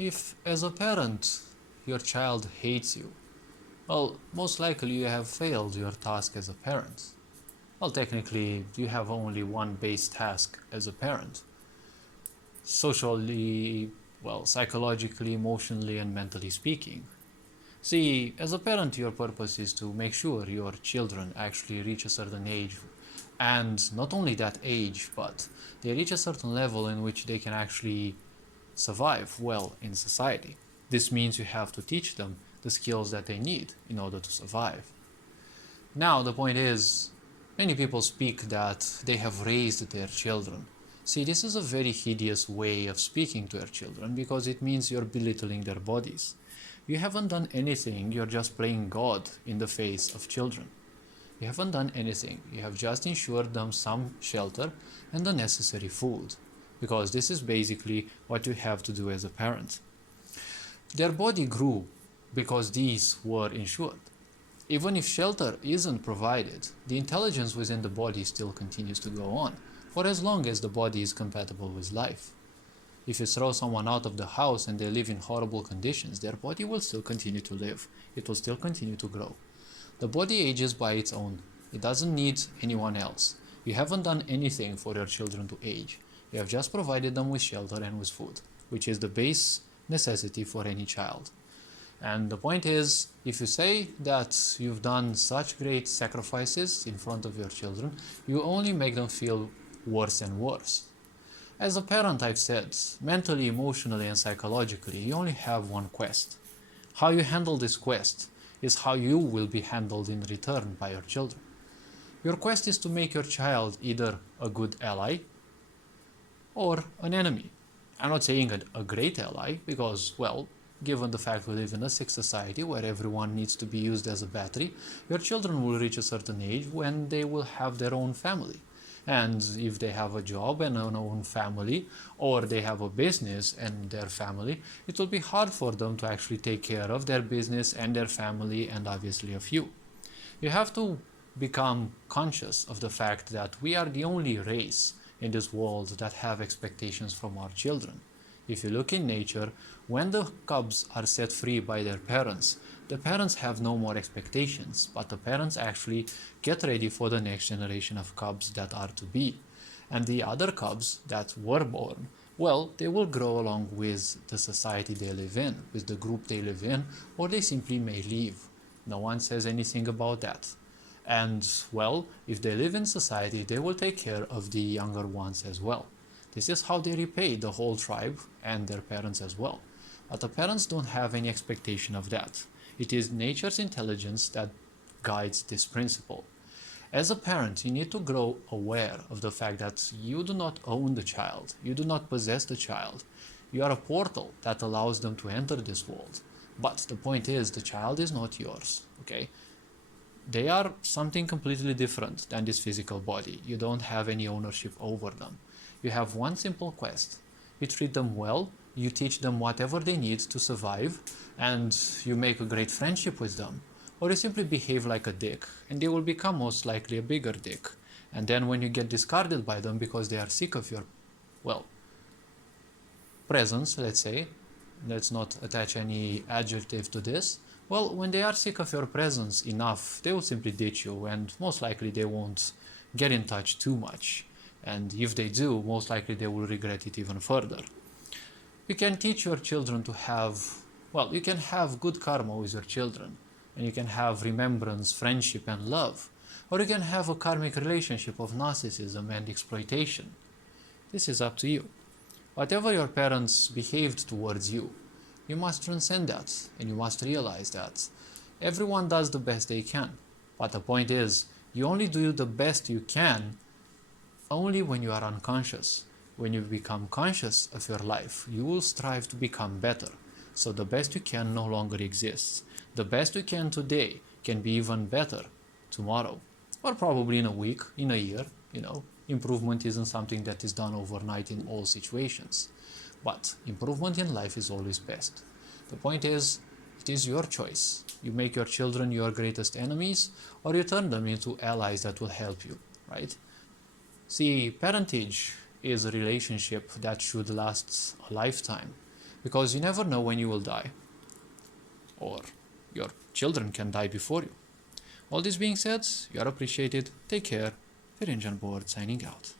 If, as a parent, your child hates you, well, most likely you have failed your task as a parent. Well, technically, you have only one base task as a parent. Socially, well, psychologically, emotionally, and mentally speaking. See, as a parent, your purpose is to make sure your children actually reach a certain age, and not only that age, but they reach a certain level in which they can actually survive well in society. This means you have to teach them the skills that they need in order to survive. Now, the point is, many people speak that they have raised their children. See, this is a very hideous way of speaking to your children because it means you're belittling their bodies. You haven't done anything, you're just playing God in the face of children. You haven't done anything, you have just ensured them some shelter and the necessary food, because this is basically what you have to do as a parent. Their body grew because these were ensured. Even if shelter isn't provided, the intelligence within the body still continues to go on, for as long as the body is compatible with life. If you throw someone out of the house and they live in horrible conditions, their body will still continue to live. It will still continue to grow. The body ages by its own. It doesn't need anyone else. You haven't done anything for your children to age. You have just provided them with shelter and with food, which is the base necessity for any child. And the point is, if you say that you've done such great sacrifices in front of your children, you only make them feel worse and worse. As a parent, I've said, mentally, emotionally, and psychologically, you only have one quest. How you handle this quest is how you will be handled in return by your children. Your quest is to make your child either a good ally or an enemy. I'm not saying a great ally because, well, given the fact we live in a sick society where everyone needs to be used as a battery, your children will reach a certain age when they will have their own family. And if they have a job and an own family, or they have a business and their family, it will be hard for them to actually take care of their business and their family and obviously of you. You have to become conscious of the fact that we are the only race in this world that have expectations from our children. If you look in nature, when the cubs are set free by their parents, the parents have no more expectations, but the parents actually get ready for the next generation of cubs that are to be. And the other cubs that were born, well, they will grow along with the society they live in, with the group they live in, or they simply may leave. No one says anything about that. And, well, if they live in society, they will take care of the younger ones as well. This is how they repay the whole tribe and their parents as well. But the parents don't have any expectation of that. It is nature's intelligence that guides this principle. As a parent, you need to grow aware of the fact that you do not own the child, you do not possess the child. You are a portal that allows them to enter this world. But the point is, the child is not yours, okay? They are something completely different than this physical body. You don't have any ownership over them. You have one simple quest. You treat them well, you teach them whatever they need to survive, and you make a great friendship with them. Or you simply behave like a dick, and they will become most likely a bigger dick. And then when you get discarded by them because they are sick of your, well, presence, let's say, let's not attach any adjective to this, well, when they are sick of your presence enough, they will simply ditch you, and most likely they won't get in touch too much. And if they do, most likely they will regret it even further. You can teach your children to have, well, you can have good karma with your children, and you can have remembrance, friendship, and love, or you can have a karmic relationship of narcissism and exploitation. This is up to you. Whatever your parents behaved towards you, you must transcend that, and you must realize that everyone does the best they can. But the point is, you only do the best you can only when you are unconscious. When you become conscious of your life, you will strive to become better. So the best you can no longer exists. The best you can today can be even better tomorrow, or probably in a week, in a year. Improvement isn't something that is done overnight in all situations. But improvement in life is always best. The point is, it is your choice. You make your children your greatest enemies, or you turn them into allies that will help you, right? See, parentage is a relationship that should last a lifetime. because you never know when you will die, or your children can die before you. All this being said, you are appreciated. Take care. Firinjan Board signing out.